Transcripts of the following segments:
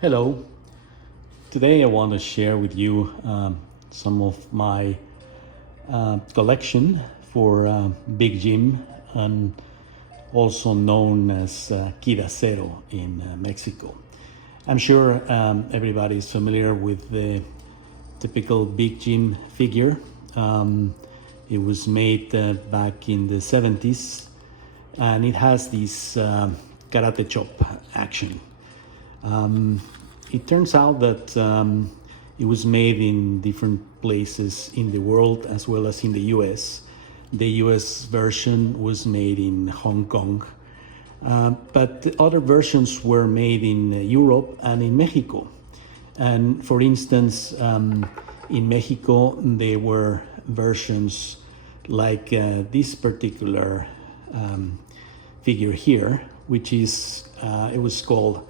Hello. Today I want to share with you some of my collection for Big Jim, and also known as Kid Acero in Mexico. I'm sure everybody is familiar with the typical Big Jim figure. It was made back in the 70s, and it has this karate chop action. It turns out that it was made in different places in the world as well as in the US. The US version was made in Hong Kong, but the other versions were made in Europe and in Mexico. And for instance, in Mexico, there were versions like this particular figure here, which is, it was called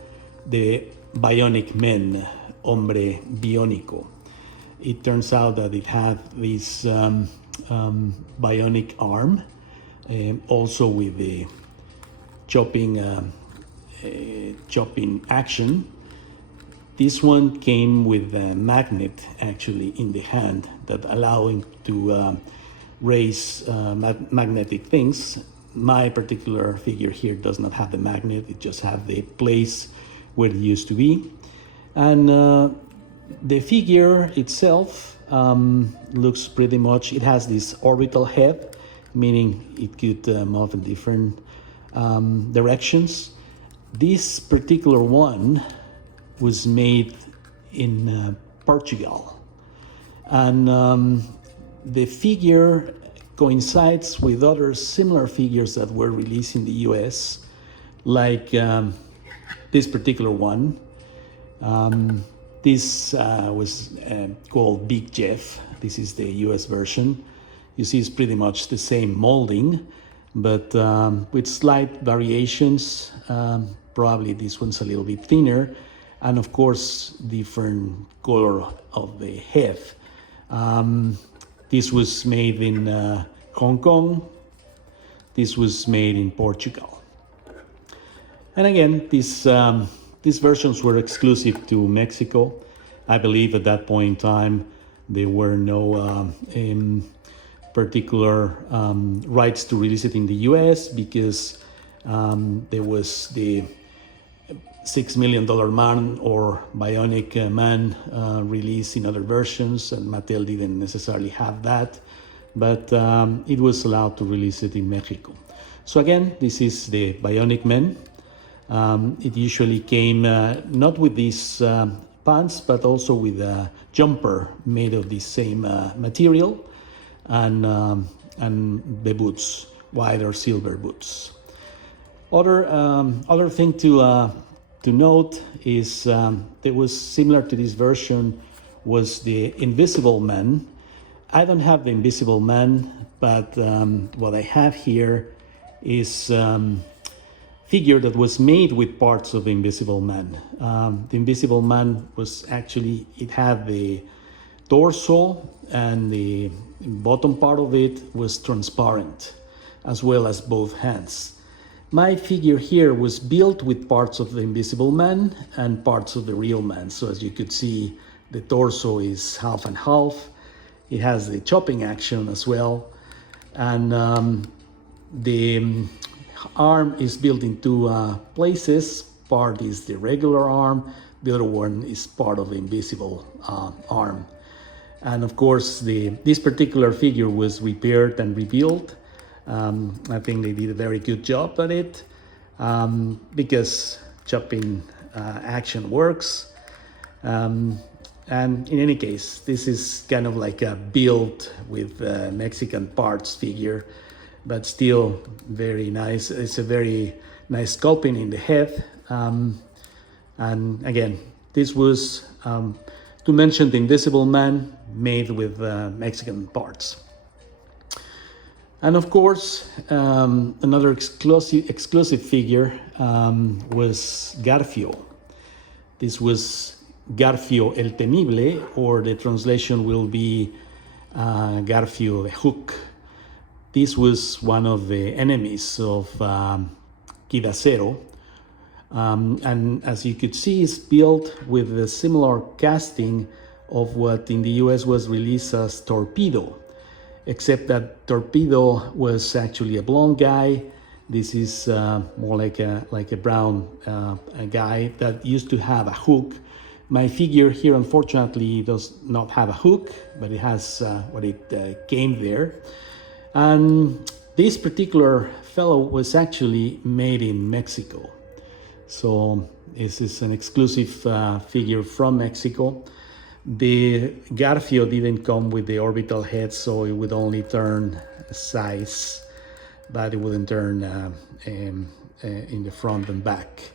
the Bionic Man, Hombre Bionico. It turns out that it had this bionic arm, also with the chopping action. This one came with a magnet actually in the hand that allowed him to raise magnetic things. My particular figure here does not have the magnet, it just has the place where it used to be. And the figure itself looks pretty much, it has this orbital head, meaning it could move in different directions. This particular one was made in Portugal. And the figure coincides with other similar figures that were released in the US, like this particular one. This was called Big Jeff. This is the US version. You see, it's pretty much the same molding, but with slight variations. Probably this one's a little bit thinner, and of course, different color of the head. This was made in Hong Kong. This was made in Portugal. And again, these versions were exclusive to Mexico. I believe at that point in time, there were no particular rights to release it in the US, because there was the $6 million Man or Bionic Man released in other versions, and Mattel didn't necessarily have that, but it was allowed to release it in Mexico. So again, this is the Bionic Man. It usually came not with these pants, but also with a jumper made of the same material, and the boots, white or silver boots. Other thing to note is that was similar to this version was the Invisible Man. I don't have the Invisible Man, but what I have here is figure that was made with parts of the Invisible Man. The Invisible Man was actually, it had the torso, and the bottom part of it was transparent, as well as both hands. My figure here was built with parts of the Invisible Man and parts of the real man. So as you could see, the torso is half and half. It has the chopping action as well. And the arm is built in two places. Part is the regular arm, the other one is part of the invisible arm. And of course, this particular figure was repaired and rebuilt. I think they did a very good job at it, because chopping action works. And in any case, this is kind of like a built with Mexican parts figure, but still very nice. It's a very nice sculpting in the head. And again, this was, to mention the Invisible Man, made with Mexican parts. And of course, another exclusive figure was Garfio. This was Garfio El Temible, or the translation will be Garfio the Hook. This was one of the enemies of Kid Acero, And as you could see, it's built with a similar casting of what in the US was released as Torpedo, except that Torpedo was actually a blonde guy. This is more like a brown a guy that used to have a hook. My figure here, unfortunately, does not have a hook, but it has what it came there. And this particular fellow was actually made in Mexico. So this is an exclusive figure from Mexico. The Garfio didn't come with the orbital head, so it would only turn size, but it wouldn't turn in the front and back.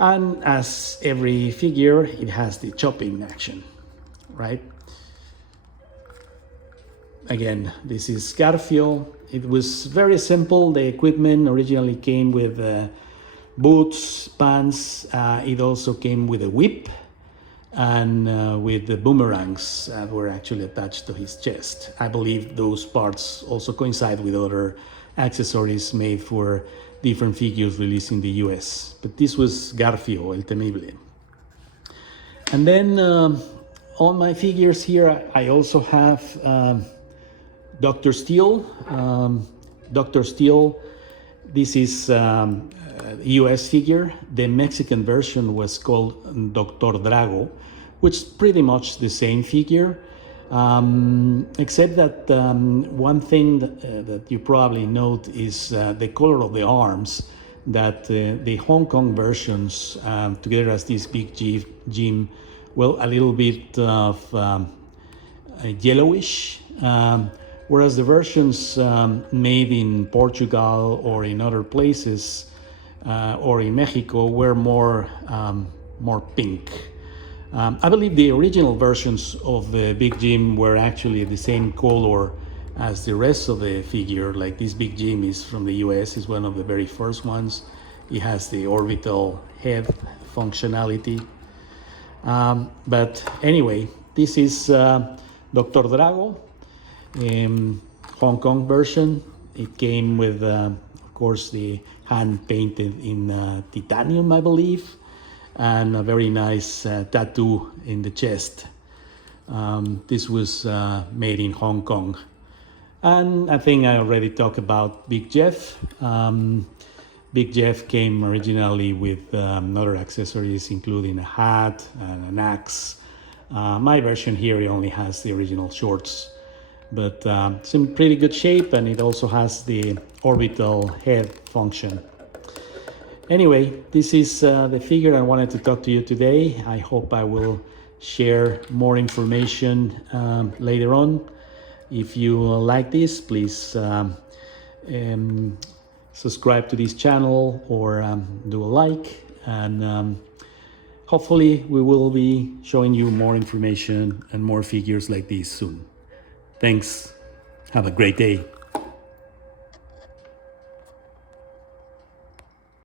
And as every figure, it has the chopping action, right? Again, this is Garfio. It was very simple. The equipment originally came with boots, pants. It also came with a whip and with the boomerangs that were actually attached to his chest. I believe those parts also coincide with other accessories made for different figures released in the US. But this was Garfio El Temible. And then on my figures here, I also have Dr. Steel. Dr. Steel, this is a US figure. The Mexican version was called Dr. Drago, which is pretty much the same figure. Except that one thing that you probably note is the color of the arms, that the Hong Kong versions, together as this big Jim, well, a little bit of yellowish, whereas the versions made in Portugal or in other places or in Mexico were more pink. I believe the original versions of the Big Jim were actually the same color as the rest of the figure. Like this Big Jim is from the US, is one of the very first ones. It has the orbital head functionality. But anyway, this is Dr. Drago, Hong Kong version. It came with, of course, the hand painted in titanium, I believe, and a very nice tattoo in the chest. This was made in Hong Kong. And I think I already talked about Big Jeff. Big Jeff came originally with other accessories, including a hat and an axe. My version here, it only has the original shorts, but it's in pretty good shape, and it also has the orbital head function. Anyway, this is the figure I wanted to talk to you today. I hope I will share more information later on. If you like this, please subscribe to this channel or do a like, and hopefully we will be showing you more information and more figures like this soon. Thanks. Have a great day.